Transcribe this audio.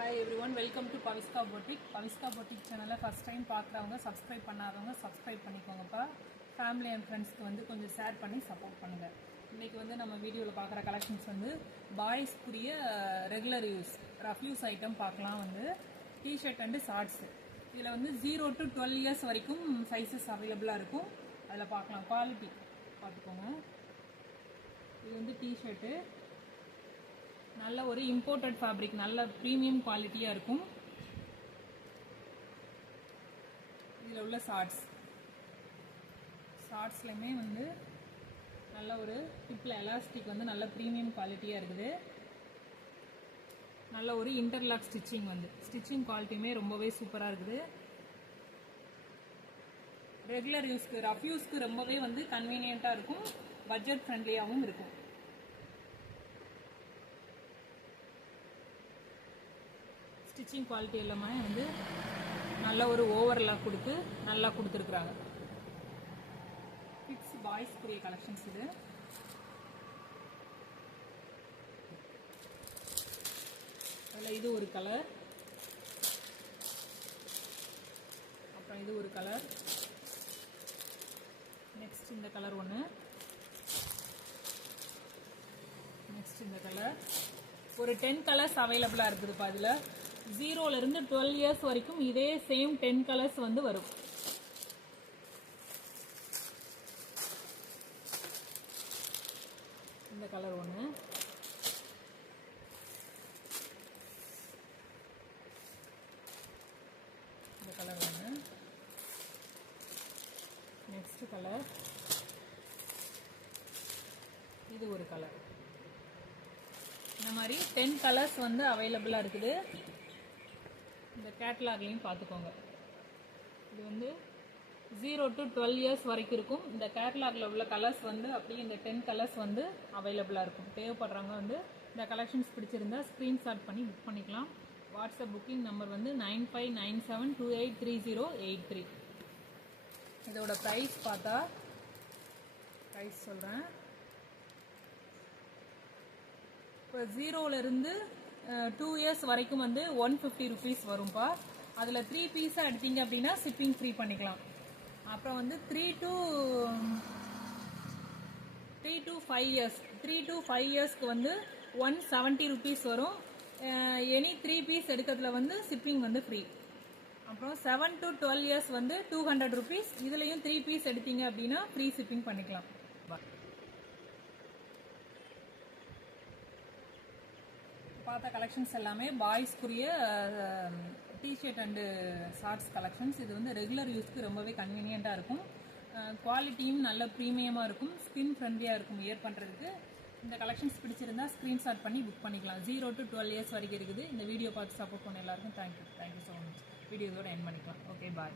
Hi everyone, welcome to Paviska Boutique. Paviska Boutique channel first time பார்க்கறவங்க subscribe பண்ணாதவங்க subscribe பண்ணிக்கோங்கப்பா. Family and friends க்கு வந்து கொஞ்சம் share பண்ணி support பண்ணுங்க. இன்னைக்கு வந்து நம்ம வீடியோல பார்க்குற கலெக்ஷன்ஸ் வந்து பாய்ஸ் குரிய regular use rough use item பார்க்கலாம். வந்து டி-ஷர்ட் அண்ட் ஷார்ட்ஸ் இதுல வந்து 0 to 12 இயர்ஸ் வரைக்கும் சைஸஸ் அவைலபிளா இருக்கும். அதுல பார்க்கலாம். குவாலிட்டி பார்த்துக்கோங்க. இது வந்து டி-ஷர்ட் நல்ல ஒரு இம்போர்ட்டட் ஃபேப்ரிக், நல்ல பிரீமியம் குவாலிட்டியா இருக்கும். இதுல உள்ள ஷார்ட்ஸ்லயுமே வந்து நல்ல ஒரு ஹிப்ல எலாஸ்டிக் வந்து நல்ல பிரீமியம் குவாலிட்டியா இருக்குது. நல்ல ஒரு இன்டர்லாக் ஸ்டிச்சிங் வந்து ஸ்டிச்சிங் குவாலிட்டியுமே ரொம்பவே சூப்பரா இருக்குது. ரெகுலர் யூஸ்க்கு ரஃப் யூஸ்க்கு ரொம்பவே வந்து கன்வீனியன்ட்டா இருக்கும். பட்ஜெட் ஃப்ரெண்ட்லியாகவும் இருக்கும். ஸ்டிச்சிங் குவாலிட்டி எல்லாமே வந்து நல்ல ஒரு ஓவர்லாக் கொடுத்து நல்லா கொடுத்துருக்குறாங்க. கிட்ஸ் பாய்ஸ் குரிய கலெக்ஷன்ஸ் இது. அதில் இது ஒரு கலர், அப்புறம் இது ஒரு கலர், நெக்ஸ்ட் இந்த கலர் ஒன்று, நெக்ஸ்ட் இந்த கலர். ஒரு 10 கலர்ஸ் அவைலபிளா இருக்குதுப்பா. இதுல 0ல இருந்து 12 இயர்ஸ் வரைக்கும் இதே சேம் 10 கலர்ஸ் வந்து வரும். இந்த கலர் ஒன்று, இந்த கலர் ஒன்று, நெக்ஸ்ட் கலர், இது ஒரு கலர். இந்த மாதிரி 10 கலர்ஸ் வந்து அவைலபிளா இருக்குது. இந்த கேட்டலாக்லையும் பார்த்துக்கோங்க. இது வந்து 0 to 12 இயர்ஸ் வரைக்கும் இருக்கும். இந்த கேட்டலாக்ல உள்ள கலர்ஸ் வந்து அப்படியே இந்த 10 கலர்ஸ் வந்து அவைலபிளா இருக்கும். தேவைப்படுறவங்க வந்து இந்த கலெக்ஷன்ஸ் பிடிச்சிருந்தா ஸ்கிரீன்ஷாட் பண்ணி புக் பண்ணிக்கலாம். வாட்ஸ்அப் புக்கிங் நம்பர் வந்து 9597283083. இதோட ப்ரைஸ் பார்த்தா ப்ரைஸ் சொல்றேன். இப்போ 0ல இருந்து 2 இயர்ஸ் வரைக்கும் வந்து 150 rupees வரும்பா. அதுல 3 பீஸா எடுத்தீங்க அப்படின்னா ஷிப்பிங் ஃப்ரீ பண்ணிக்கலாம். அப்புறம் வந்து 3 to 5 இயர்ஸ் 3 to 5 இயர்ஸ்க்கு வந்து 170 rupees வரும். எனி 3 பீஸ் எடுக்கிறதுல வந்து ஷிப்பிங் வந்து ஃப்ரீ. அப்புறம் 7 to 12 இயர்ஸ் வந்து 200 rupees. இதுலயும் 3 பீஸ் எடுத்தீங்க அப்படின்னா ஃப்ரீ ஷிப்பிங் பண்ணிக்கலாம். பார்த்த கலெக்ஷன்ஸ் எல்லாமே பாய்ஸ்க்குரிய டி-ஷர்ட் அண்டு ஷார்ட்ஸ் கலெக்ஷன்ஸ். இது வந்து ரெகுலர் யூஸ்க்கு ரொம்பவே கன்வீனியண்ட்டாக இருக்கும். குவாலிட்டியும் நல்ல ப்ரீமியமாக இருக்கும். ஸ்கின் ஃப்ரெண்ட்லியாக இருக்கும் வியர் பண்ணுறதுக்கு. இந்த கலெக்ஷன்ஸ் பிடிச்சிருந்தா ஸ்க்ரீன்ஷாட் பண்ணி புக் பண்ணிக்கலாம். 0 to 12 இயர்ஸ் வரைக்கும் இருக்குது. இந்த வீடியோ பார்த்து சப்போர்ட் பண்ண எல்லாருக்கும் தேங்க்யூ ஸோ மச். வீடியோவோட எண்ட் பண்ணிக்கலாம். ஓகே, பாய்.